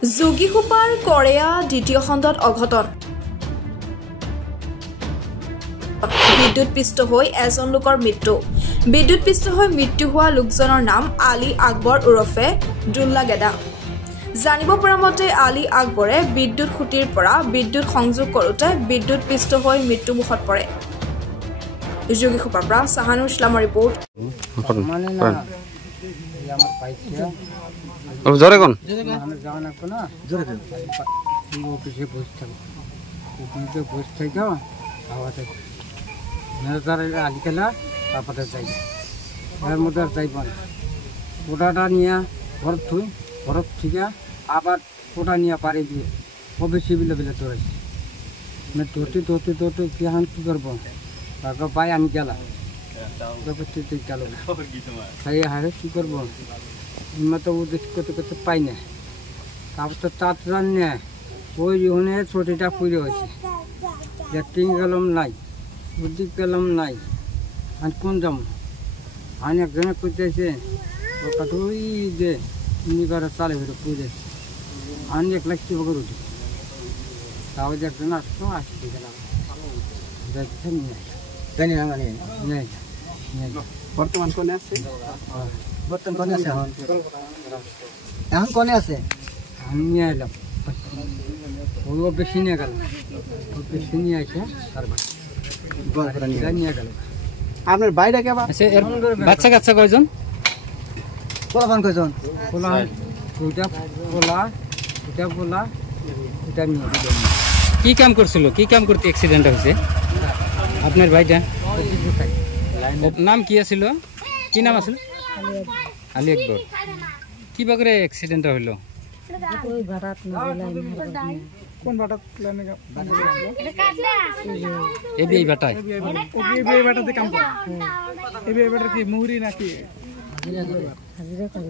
যোগীসোপাৰ কৰেয়া দ্বিতীয় খণ্ডত অঘটন বিদ্যুৎ পৃষ্ঠ হৈ এজন লোকৰ মৃত্যু বিদ্যুৎ পৃষ্ঠ হৈ মৃত্যু হোৱা লোকজনৰ নাম আলী আকবৰ ওৰফে দুল্লা গেদা জানিব পৰা মতে আলী আকবৰে বিদ্যুৎ খুঁটিৰ পৰা বিদ্যুৎ সংযোগ কৰোঁতে বিদ্যুৎ পৃষ্ঠ হৈ মৃত্যুমুখত পৰে যোগীসোপাৰ পৰা সাহানুৰ ইছলামৰ ৰিপৰ্ট জোরে কোন অফিসে বসে থেকে খাওয়াতে আলিকালা তারপরে যাই এর মধ্যে আর যাইব না ওটাটা নিয়ে ঘরত থুই ঘরত থেকে আবার ওটা নিয়ে পারে দিয়ে অফিসে বিলে বিলে ধরেছি ধরতে কি হান কী করবো তারপর পাই আনি গেলা গেল খাই হারে কী করবো তো উদ্দেশ্য করতে করতে পাই না তারপর তো তাঁত রান্নে ওই ওখানে ছোটিটা পুড়ে হয়েছে ল্যাট্রিন গেলাম নাই বুদ্ধি গেলাম নাই আর কোন যাম আমি একজনে করতেছে ওই যে নিবার চালে হইলো পুড়ে আমি 1 লাখ কি বকর উঠি তাও যে একজন আসতো আসতে গেলাম দেখছেন জানি না নেই বর্তমান কোনে আছে বর্তমান কোনে আছে এখন কোনে আছে আমি নিয়ে এলাম ওই বেশি নিয়ে গেল বেশি নিয়ে আসে তারপর নিয়ে গেল আপনার বাইরে কে বাচ্চা কাচ্চা কয়জন পোলাপান কয়জন পোলা দুইটা পোলা দুইটা পোলা এটা নিয়ে কি কাম করছিল কি কাম করতে অ্যাক্সিডেন্ট হয়েছে আপনার ভাইটা নাম কি আছিল কি নাম আছিল আলী আকবর কি বাগরে অ্যাক্সিডেন্ট হইলো কোন বাটাত লাইনে এই বাটায় এই বাটাতে কাম করে এই বাটার কি মুহুরি নাকি হাজিরা করে